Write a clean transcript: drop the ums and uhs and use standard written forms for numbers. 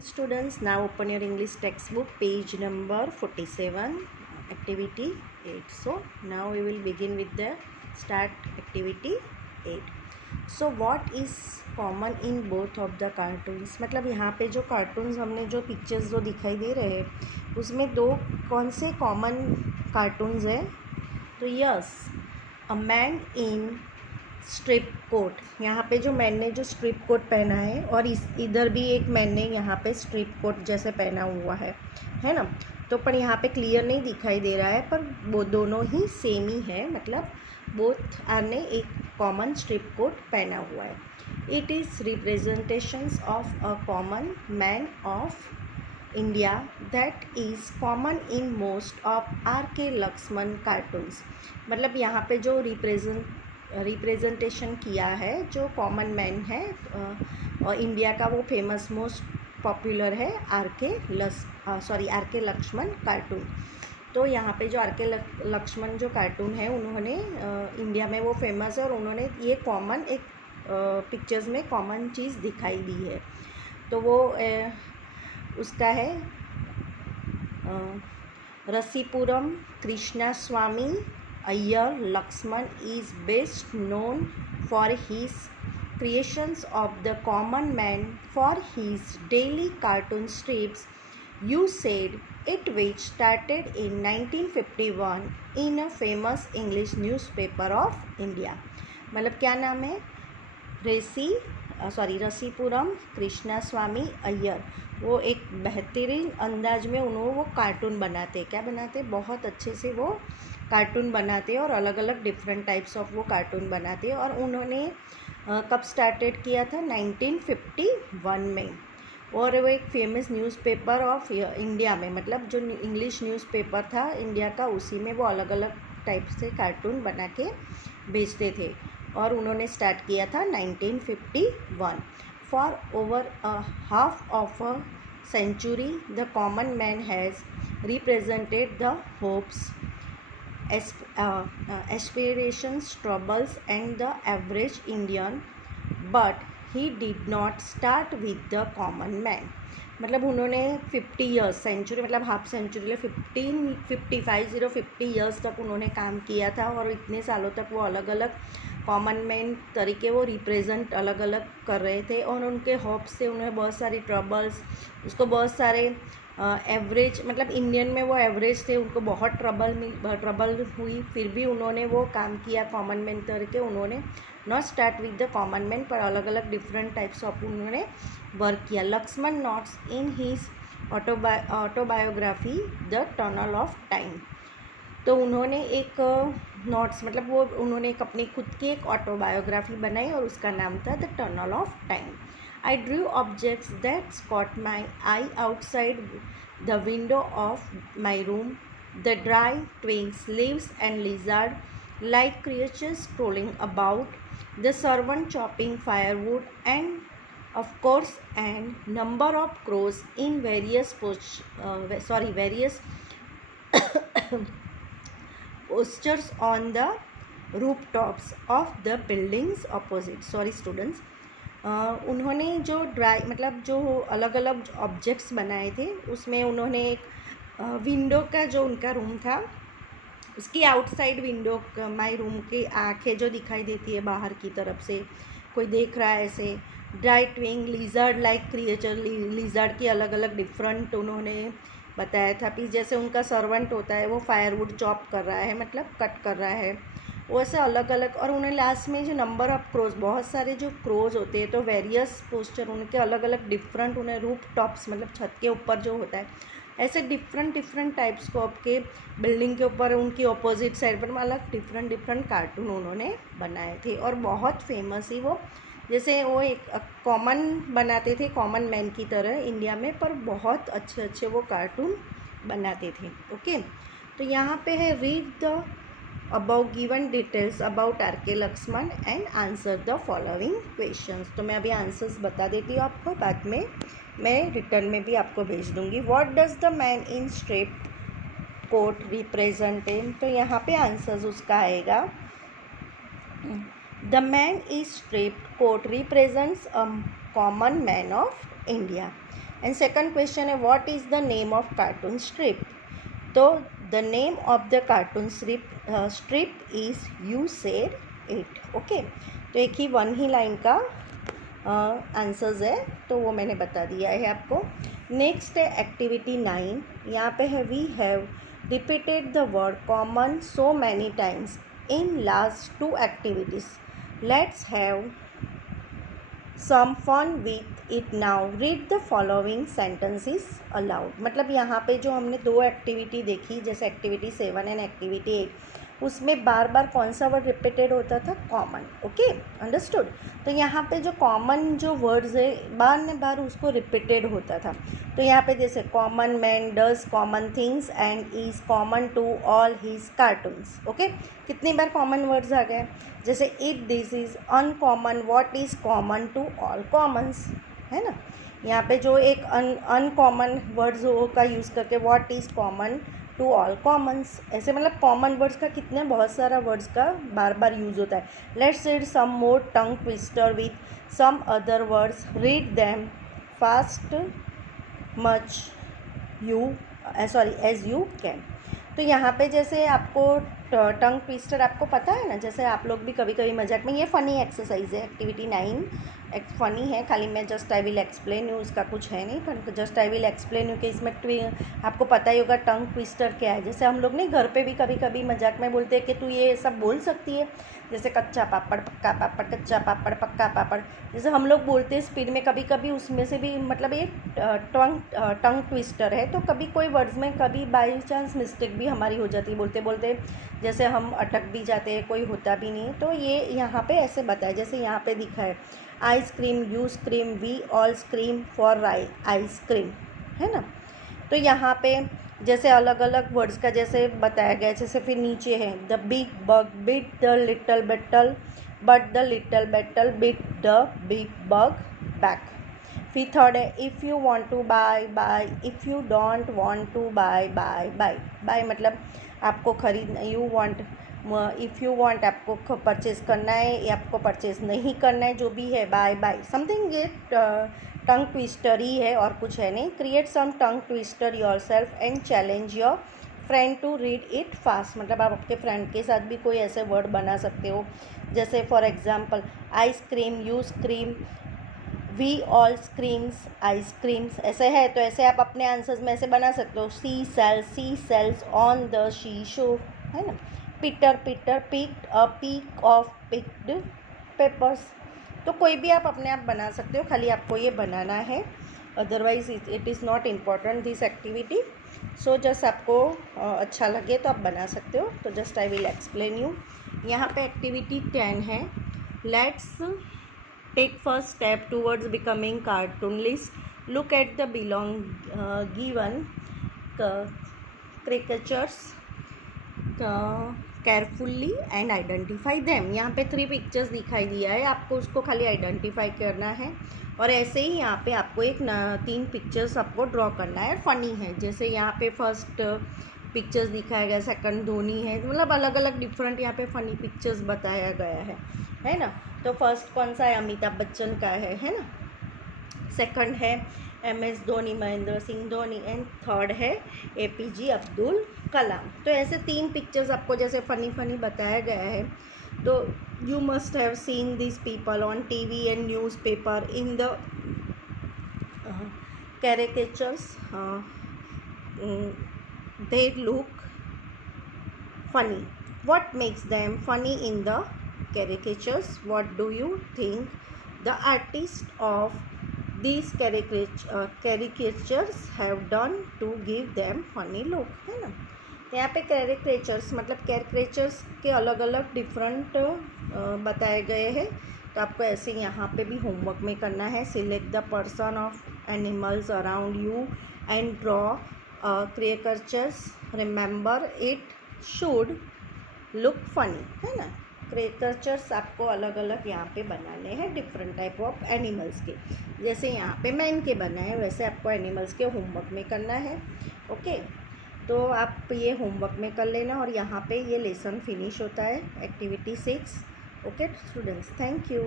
Students, now open your English textbook, page number 47, activity 8. So now we will begin with the start activity 8. So what is common in both of the cartoons? मतलब यहाँ पे जो cartoons हमने जो pictures जो दिखाई दे रहे हैं उसमें दो कौन से common cartoons है? तो yes, a man in strip coat, यहाँ पे जो मैन ने जो स्ट्रिप कोट पहना है और इधर भी एक मैन ने यहाँ पे स्ट्रिप कोट जैसे पहना हुआ है ना। तो पर यहाँ पे क्लियर नहीं दिखाई दे रहा है, पर वो दोनों ही सेम ही है, मतलब बोथ आर ने एक कॉमन स्ट्रिप कोट पहना हुआ है। It is representations of a common man of India that is common in most of R.K. Laxman cartoons. मतलब यहाँ पे जो रिप्रेजेंटेशन किया है जो कॉमन मैन है और इंडिया का वो फेमस मोस्ट पॉपुलर है आर के लक्ष्मण कार्टून। तो यहाँ पे जो R.K. लक्ष्मण जो कार्टून है उन्होंने इंडिया में वो फेमस है और उन्होंने ये कॉमन एक पिक्चर्स में कॉमन चीज़ दिखाई दी है। तो वो उसका है रसीपुरम कृष्णा स्वामी Iyer Lakshman is best known for his creations of the common man for his daily cartoon strips. You said it, which started in 1951 in a famous English newspaper of India. मतलब क्या नाम है? रसीपुरम कृष्णा स्वामी अय्यर। वो एक बेहतरीन अंदाज में उन्होंने वो कार्टून बनाते, क्या बनाते, बहुत अच्छे से वो कार्टून बनाते और अलग अलग डिफरेंट टाइप्स ऑफ वो कार्टून बनाते। और उन्होंने कब स्टार्टेड किया था? 1951 में। और वो एक फेमस न्यूज़पेपर ऑफ इंडिया में, मतलब जो इंग्लिश न्यूज़पेपर था इंडिया का, उसी में वो अलग अलग टाइप से कार्टून बना के बेचते थे। और उन्होंने स्टार्ट किया था 1951। For over a half of a century the common man has represented the hopes, aspirations, troubles and the average Indian, but he did not start with the common man. मतलब उन्होंने 50 ईयर्स, सेंचुरी मतलब half century, 50 years तक उन्होंने काम किया था और इतने सालों तक वो अलग अलग कॉमन मैन तरीके वो रिप्रेजेंट अलग अलग कर रहे थे। और उनके होप्स से उन्हें बहुत सारी ट्रबल्स, उसको बहुत सारे एवरेज, मतलब इंडियन में वो एवरेज थे, उनको बहुत ट्रबल हुई, फिर भी उन्होंने वो काम किया कॉमन मैन तरीके। उन्होंने not start with the common man, पर अलग अलग डिफरेंट टाइप्स ऑफ उन्होंने वर्क किया। Laxman notes in his autobiography the tunnel of time. तो उन्होंने एक नोट्स, मतलब वो उन्होंने एक अपनी खुद की एक ऑटोबायोग्राफी बनाई और उसका नाम था the tunnel of time. I drew objects that caught my eye outside the window of my room. The dry twigs, leaves and lizard-like creatures crawling about. The servant chopping firewood and, of course, and number of crows in various postures on the rooftops of the buildings opposite. Sorry, students. उन्होंने जो मतलब जो अलग अलग objects बनाए थे उसमें उन्होंने एक विंडो का, जो उनका रूम था उसकी आउटसाइड विंडो, माई रूम की आंखें जो दिखाई देती है बाहर की तरफ से, कोई देख रहा है ऐसे, ड्राइट wing, lizard like creature, lizard की अलग अलग डिफरेंट उन्होंने बताया था। फिर जैसे उनका सर्वेंट होता है वो फायरवुड चॉप कर रहा है, मतलब कट कर रहा है, वैसे अलग अलग। और उन्हें लास्ट में जो नंबर ऑफ क्रोज, बहुत सारे जो क्रोज होते हैं, तो वेरियस पोस्चर उनके अलग अलग डिफरेंट, उन्हें रूफ टॉप्स मतलब छत के ऊपर जो होता है, ऐसे डिफरेंट टाइप्स को आपके बिल्डिंग के ऊपर उनकी अपोजिट साइड पर अलग डिफरेंट कार्टून उन्होंने बनाए थे और बहुत फेमस ही वो, जैसे वो एक कॉमन बनाते थे कॉमन मैन की तरह इंडिया में, पर बहुत अच्छे वो कार्टून बनाते थे। ओके, तो यहाँ पे है read the above given details about R.K. Laxman and answer the following questions. तो मैं अभी आंसर्स बता देती हूँ आपको, बाद में मैं रिटर्न में भी आपको भेज दूँगी। What does the man in strip coat represent? तो यहाँ पे आंसर्स उसका आएगा, the man in strip coat represents a common man of India. And second question है what is the name of cartoon strip. तो the name of the cartoon strip is you said it. Okay, तो एक ही line का answers है, तो वो मैंने बता दिया है आपको। नेक्स्ट है एक्टिविटी 9। यहाँ पे है we have repeated the word common so many times in last 2 activities, let's have some fun with it now, read the following sentences aloud. मतलब यहाँ पे जो हमने 2 एक्टिविटी देखी, जैसे एक्टिविटी 7 एंड एक्टिविटी 8, उसमें बार बार कौन सा वर्ड रिपीटेड होता था? कॉमन। Okay, understood. तो यहाँ पे जो कॉमन जो वर्ड्स है बार ने बार उसको रिपीटेड होता था। तो यहाँ पे जैसे common man does common things and is common to all his cartoons. Okay, कितनी बार कॉमन वर्ड्स आ गए? जैसे it this is uncommon, what is common to all commons, है ना। यहाँ पे जो एक अनकॉमन वर्ड्स का यूज़ करके what is common to all commons, ऐसे मतलब कॉमन वर्ड्स का कितने बहुत सारा वर्ड्स का बार बार यूज़ होता है। Let's read some more tongue twister with some other words, read them fast much you as you can. तो यहाँ पे जैसे आपको टंग ट्विस्टर आपको पता है ना, जैसे आप लोग भी कभी कभी मजाक में, ये फ़नी एक्सरसाइज है, एक्टिविटी 9 एक फ़नी है, खाली मैं just I will explain you, उसका कुछ है नहीं, पर just I will explain you कि इसमें आपको पता ही होगा टंग ट्विस्टर क्या है। जैसे हम लोग नहीं घर पे भी कभी कभी मजाक में बोलते हैं कि तू ये सब बोल सकती है, जैसे कच्चा पापड़ पक्का पापड़, कच्चा पापड़ पक्का पापड़, जैसे हम लोग बोलते हैं स्पीड में, कभी कभी उसमें से भी मतलब ये टंग ट्विस्टर है। तो कभी कोई वर्ड्स में कभी बाई चांस मिस्टेक भी हमारी हो जाती है बोलते बोलते, जैसे हम अटक भी जाते हैं, कोई होता भी नहीं। तो ये यहाँ पे ऐसे बताया, जैसे यहाँ पे दिखा है I scream, you scream, we all scream for ice cream, है ना। तो यहाँ पे जैसे अलग अलग वर्ड्स का जैसे बताया गया, जैसे फिर नीचे है the big bug bit the little battle, but the little battle bit the big bug back. फिर थर्ड है if you want to buy buy, if you don't want to buy bye bye. Buy मतलब आपको खरीदना, you want, if you want आपको purchase करना है या आपको परचेज़ नहीं करना है, जो भी है बाय बाय समथिंग, ये टंग ट्विस्टर ही है और कुछ है नहीं। Create some tongue twister yourself and challenge your friend to read it fast. मतलब आप आपके फ्रेंड के साथ भी कोई ऐसे वर्ड बना सकते हो, जैसे for example I scream, you scream, we all screams ice creams, ऐसे है। तो ऐसे आप अपने आंसर्स में ऐसे बना सकते हो, sea sells on the she shore, है ना। Peter picked a peak of picked peppers. तो कोई भी आप अपने आप बना सकते हो, खाली आपको ये बनाना है, otherwise it is not important this activity. So just आपको अच्छा लगे तो आप बना सकते हो। तो just I will explain you. यहाँ पे एक्टिविटी 10 है, let's take first step towards becoming cartoonist, look at the given caricatures carefully and identify them. यहाँ पे 3 पिक्चर्स दिखाई दिया है, आपको उसको खाली आइडेंटिफाई करना है। और ऐसे ही यहाँ पे आपको 3 पिक्चर्स आपको ड्रॉ करना है, फ़नी है। जैसे यहाँ पे फर्स्ट पिक्चर्स दिखाया गया, सेकंड धोनी है, मतलब अलग अलग डिफरेंट यहाँ पे फ़नी पिक्चर्स बताया गया है ना। तो फर्स्ट कौन सा है? अमिताभ बच्चन का है ना। सेकंड है MS Dhoni, Mahendra Singh Dhoni, and third है APJ अब्दुल कलाम। तो ऐसे 3 पिक्चर्स आपको जैसे फ़नी बताया गया है। तो you must have seen this people on TV and newspaper in the caricatures, they look funny. What makes them funny in the caricatures? What do you think the artist of these caricatures have done to give them funny look, है ना। यहाँ पे caricatures मतलब caricatures के अलग अलग different बताए गए हैं। तो आपको ऐसे यहाँ पे भी होमवर्क में करना है, select the person of animals around you and draw caricatures, remember it should look funny, है ना। क्रेकचर्स आपको अलग अलग यहाँ पे बनाने हैं, डिफरेंट टाइप ऑफ एनिमल्स के। जैसे यहाँ पे मैन के बनाए वैसे आपको एनिमल्स के होमवर्क में करना है। ओके, तो आप ये होमवर्क में कर लेना और यहाँ पे ये लेसन फिनिश होता है, activity 6। Okay students, thank you.